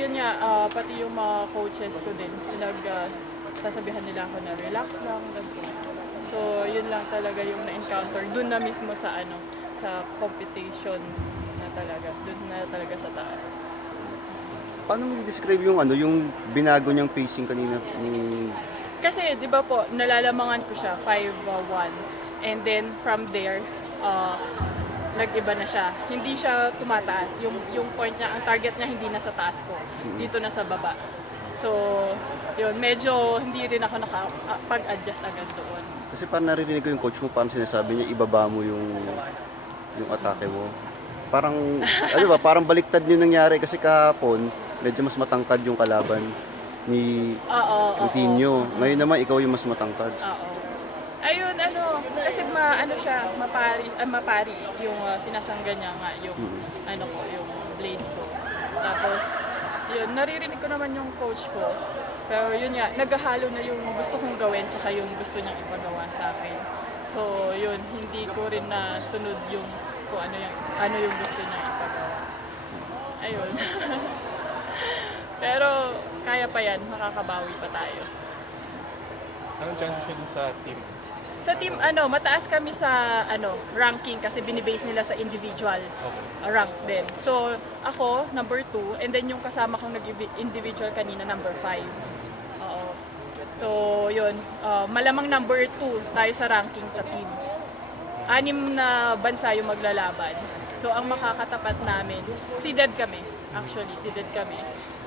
yun nga, pati yung mga coaches ko din, sasabihan nila ako na relax lang, ganito. So, yun lang talaga yung na-encounter. Doon na mismo sa sa competition na talaga. Doon na talaga sa taas. Paano mo i-describe yung yung binago niyang pacing kanina? Kasi, di ba po, nalalamangan ko siya, 5-1. And then, from there, nag-iba na siya. Hindi siya tumataas. Yung point niya, ang target niya hindi na sa taas ko. Dito na sa baba. So, yun, medyo hindi rin ako nakapag-adjust agad doon. Kasi parang naririnig ko yung coach mo, parang sinasabi niya, ibaba mo yung atake mo. Parang, parang baliktad yung nangyari kasi kahapon, medyo mas matangkad yung kalaban ni Tino. Ngayon naman, ikaw yung mas matangkad. Oo. Ayun, kasi mapari yung sinasangga niya nga, yung, yung blade ko. Tapos, yun, naririnig ko naman yung coach ko. Pero yun nga, naghahalo na yung gusto kong gawin tsaka yung gusto niyang ipagawa sa akin. So, yun, hindi ko rin nasunod yung kung ano yung gusto niyang ipagawa. Ayun. Pero, kaya pa yan, makakabawi pa tayo. Anong chances nyo sa team? Sa team, mataas kami sa ranking kasi binibase nila sa individual rank din. So, ako, number 2, and then yung kasama kong nag-individual kanina, number 5. Oo. So, yun. Malamang number 2 tayo sa ranking sa team. 6 na bansa yung maglalaban. So, ang makakatapat namin, seeded kami. Actually, seeded kami.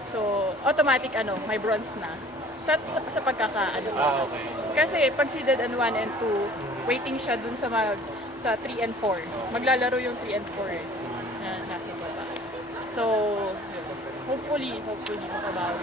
So, automatic, may bronze na. Sa pagkakaano. Okay. Kasi pag seeded 1 and 2, waiting siya dun sa 3 and 4. Maglalaro yung 3 and 4 na nasa baba. So, hopefully makabawi